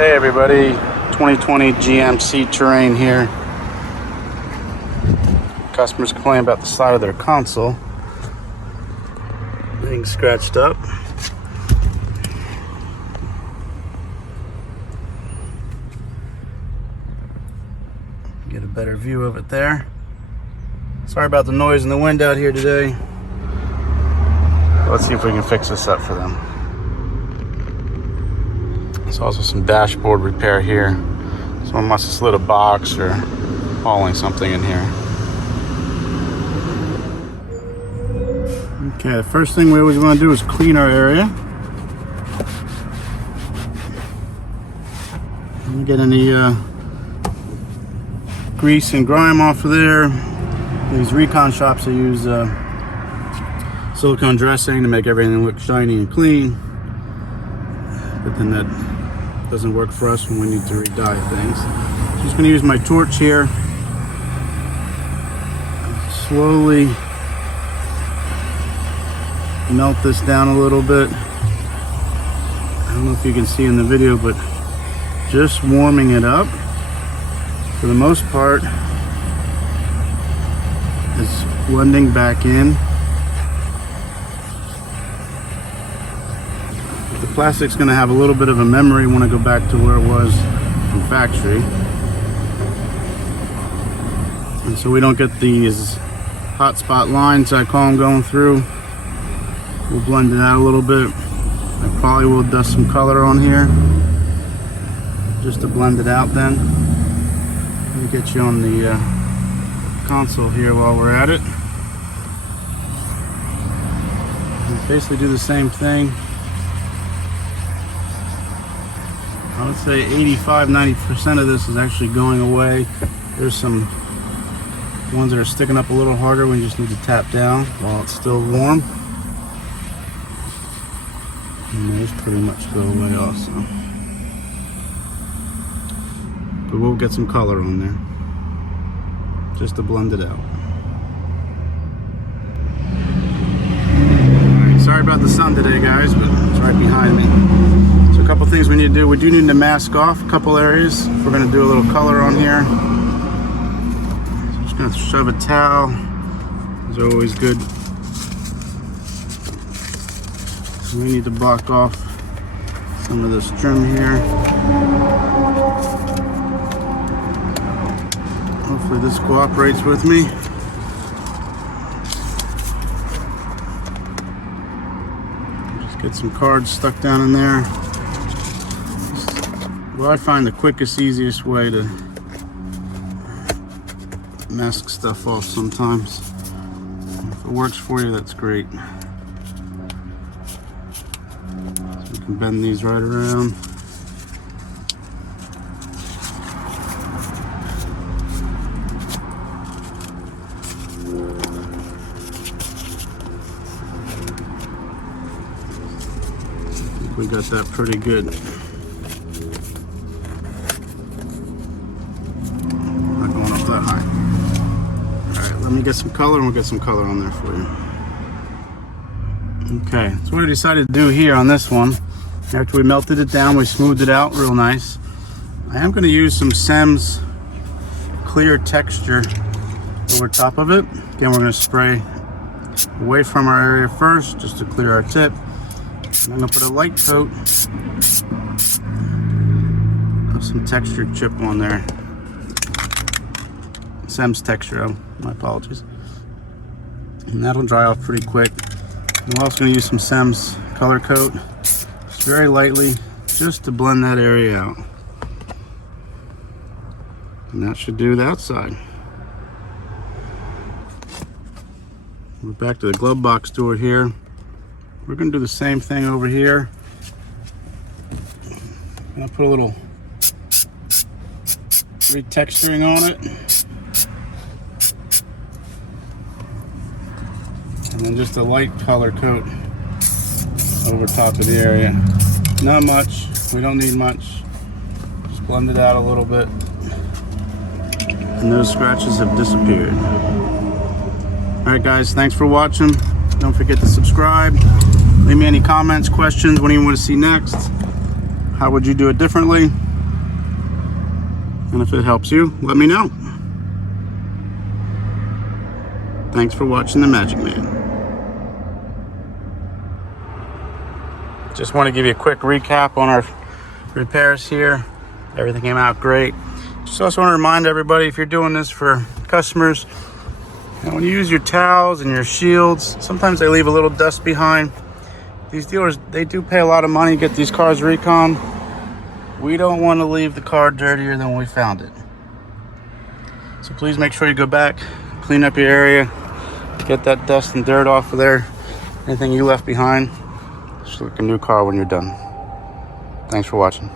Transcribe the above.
Hey everybody, 2020 GMC Terrain here. Customers complain about the side of their console being scratched up. Get a better view of it there. Sorry about the noise and the wind out here today. Let's see if we can fix this up for them. There's also some dashboard repair here. Someone must have slid a box or hauling something in here. Okay, the first thing we always want to do is clean our area. Don't get any grease and grime off of there. These recon shops, they use silicone dressing to make everything look shiny and clean. But then that doesn't work for us when we need to re-dye things. I'm just going to use my torch here. Slowly melt this down a little bit. I don't know if you can see in the video, but just warming it up. For the most part, it's blending back in. The plastic's going to have a little bit of a memory when I go back to where it was from factory. And so we don't get these hot spot lines, I call them, going through. We'll blend it out a little bit. I probably will dust some color on here just to blend it out then. Let me get you on the console here while we're at it. We'll basically do the same thing. I would say 85–90% of this is actually going away. There's some ones that are sticking up a little harder. We just need to tap down while it's still warm. And those pretty much go away also. But we'll get some color on there just to blend it out. Alright, sorry about the sun today, guys, but it's right behind me. So a couple things we need to do. We do need to mask off a couple areas. We're going to do a little color on here. So just going to shove a towel. Those are always good. So we need to block off some of this trim here. Hopefully this cooperates with me. Just get some cards stuck down in there. Well, I find the quickest, easiest way to mask stuff off sometimes. If it works for you, that's great. So we can bend these right around. I think we got that pretty good. That high. Alright, let me get some color and we'll get some color on there for you. Okay, so what I decided to do here on this one, after we melted it down, we smoothed it out real nice. I am going to use some SEM's clear texture over top of it. Again, we're going to spray away from our area first just to clear our tip. I'm going to put a light coat of some textured chip on there. SEM's texture, my apologies. And that'll dry off pretty quick. I'm also going to use some SEM's color coat, just very lightly, just to blend that area out. And that should do the outside. We're back to the glove box door here. We're going to do the same thing over here. I'm going to put a little retexturing on it. And then just a light color coat over top of the area. Not much, we don't need much. Just blend it out a little bit. And those scratches have disappeared. Alright guys, thanks for watching. Don't forget to subscribe. Leave me any comments, questions, what do you want to see next? How would you do it differently? And if it helps you, let me know. Thanks for watching The Magic Man. Just want to give you a quick recap on our repairs here. Everything came out great. Just also want to remind everybody, if you're doing this for customers, when you use your towels and your shields, sometimes they leave a little dust behind. These dealers, they do pay a lot of money to get these cars recon. We don't want to leave the car dirtier than we found it. So please make sure you go back, clean up your area, get that dust and dirt off of there. Anything you left behind, just like a new car when you're done. Thanks for watching.